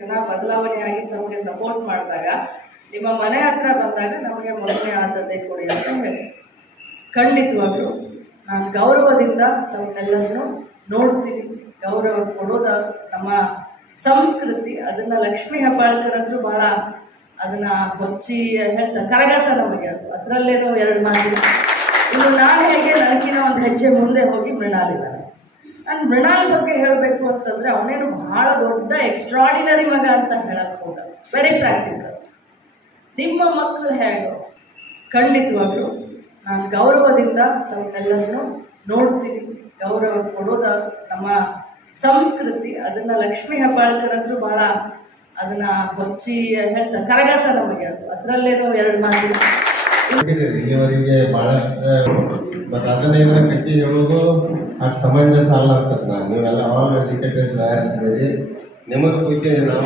ಜನ ಬದಲಾವಣೆಯಾಗಿ ನಮಗೆ ಸಪೋರ್ಟ್ ಮಾಡಿದಾಗ, ನಿಮ್ಮ ಮನೆ ಹತ್ರ ಬಂದಾಗ ನಮಗೆ ಮೊದಲನೇ ಆದ್ಯತೆ ಕೊಡಿ ಅಂತ ಹೇಳಿ. ಖಂಡಿತವಾಗ್ಲೂ ನಾನು ಗೌರವದಿಂದ ತಮ್ಮನ್ನೆಲ್ಲರನ್ನು ನೋಡ್ತೀನಿ. ಗೌರವ ಕೊಡೋದ ನಮ್ಮ ಸಂಸ್ಕೃತಿ, ಅದನ್ನ ಲಕ್ಷ್ಮೀ ಹೆಬ್ಬಾಳ್ಕರ್ ಹತ್ರ ಬಹಳ ಅದನ್ನ ಹೊಚ್ಚಿ ಹೇಳ್ತಾ, ಕರಗತ ನಮಗೆ ಅದು. ಅದರಲ್ಲೇನೋ ಎರಡು ಮಾತು ಇನ್ನು ನಾನು ಹೇಗೆ ನನಗಿನ ಒಂದು ಹೆಜ್ಜೆ ಮುಂದೆ ಹೋಗಿ ಮೃಣಾಲಿದ್ದಾನೆ ನಾನು ಮೃಣಾಲ್ ಬಗ್ಗೆ ಹೇಳಬೇಕು ಅಂತಂದ್ರೆ ಅವನೇನು ಬಹಳ ದೊಡ್ಡ ಎಕ್ಸ್ಟ್ರಾಡಿನರಿ ಮಗ ಅಂತ ಹೇಳಕ್ ಹೋಗಲ್ಲ ವೆರಿ ಪ್ರಾಕ್ಟಿಕಲ್ ನಿಮ್ಮ ಮಕ್ಕಳು ಹೇಗೋ, ಖಂಡಿತವಾಗ್ಲೂ ನಾನು ಗೌರವದಿಂದ ತಮ್ಮನ್ನೆಲ್ಲರನ್ನು ನೋಡ್ತೀನಿ. ಗೌರವ ಕೊಡೋದ ನಮ್ಮ ಸಂಸ್ಕೃತಿ. ಅದನ್ನ ಲಕ್ಷ್ಮೀ ಹೆಬ್ಬಾಳ್ಕರ್ ಭಾಳ ಬಹಳ ಅದನ್ನ ಹೊಚ್ಚಿ ಹೇಳ್ತಾ, ಕರಗತ ನಮಗೆ ಅದು. ಅದರಲ್ಲೇನೋ ಎರಡು ಮಾತು. ಬಹಳಷ್ಟು ಮತ್ತು ಅದನ್ನ ಇದರ ಕಥೆ ಹೇಳೋದು ಅಷ್ಟು ಸಮಂಜಸ ಅಲ್ಲ ಅಂತ ನಾನು ನೀವೆಲ್ಲ ಆಲ್ ಎಜುಕೇಟೆಡ್ ಲಾಯರ್ಸ್ ನಿಮಗೆ ಬಗ್ಗೆ ನಾವು